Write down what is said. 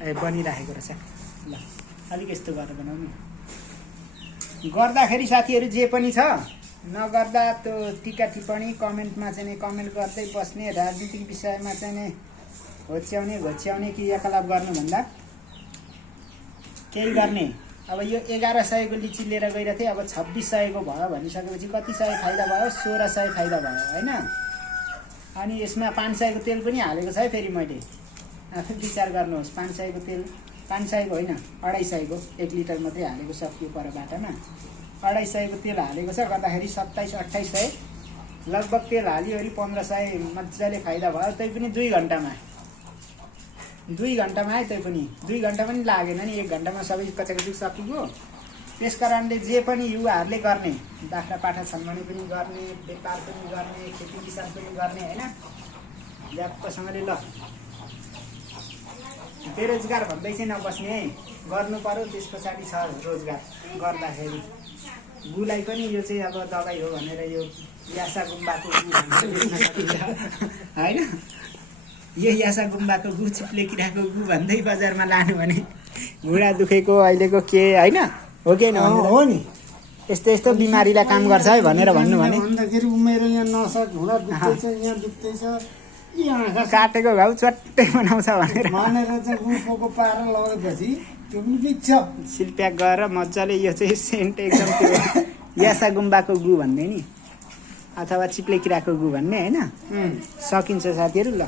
बनिराखेको रहेछ। ल अलिक यस्तो गरेर बनाउनु। गर्दाखेरि साथीहरू जे पनि छ, नगर्दा त्यो टिका टिप्पणी कमेन्टमा चाहिँ कमेन्ट गर्दै बस्ने, राजनीतिक विषयमा चाहिँ होच्याउने घोच्याउने क्रियाकलाप गर्नुभन्दा केही गर्ने। अब यो 1100 को लिची लिएर गइरहेको थिएँ, अब 2600 को भयो भनिसकेपछि कति सय फाइदा भयो? 1600 फाइदा भयो होइन। अनि यसमा 500 को तेल पनि हालेको छ है। फेरि मैले आफै विचार गर्नुहोस्, 500 को तेल, 500 को होइन 250 को 1 लिटर मात्रै हालेको सकियो पर बाटामा। 250 को तेल हालेको छ, गर्दाखेरि 2700-2800 लगभग तेल हालिवरी 1500 मजाले फाइदा भयो। तै पनि 2 घन्टामा, 2 घन्टामा है। तै पनि 2 घन्टा पनि लागेन नि, 1 घन्टामा सबै कचाकची सकियो। त्यस कारणले जे पनि युवाहरूले गर्ने, बाख्रा पाठा छन्माउने पनि गर्ने, व्यापार पनि गर्ने, खेती किसान पनि गर्ने होइन, व्यापकसँगले ल बेरोजगार भन्दै चाहिँ नबस्ने है, गर्नु पर्यो। त्यस पछाडि छ रोजगार गर्दाखेरि। गुलाई पनि यो चाहिँ अब दबाई हो भनेर यो यासा गुम्बाको गु होइन, यो यासा गुम्बाको गु, चिप्लेकिराको गु भन्दै बजारमा लानु भने घुँडा दुखेको अहिलेको के होइन हो कि हो नि, यस्तो यस्तो बिमारीलाई काम गर्छ है भनेर भन्नु भने भन्दाखेरि मेरो यहाँ नसा घुँडा दुख्दैछ, यहाँ दुख्दैछ, काटेको घाउ चट्टै बनाउँछ भनेर चाहिँ गुफोको पारेर लगाएपछि त्यो पनि बिग्छ। सिलप्याक गरेर मजाले यो चाहिँ सेन्ट एकदम त्यो यासा गुम्बाको गु भन्ने नि, अथवा चिप्लेकिराको गु भन्ने होइन, सकिन्छ साथीहरू। ल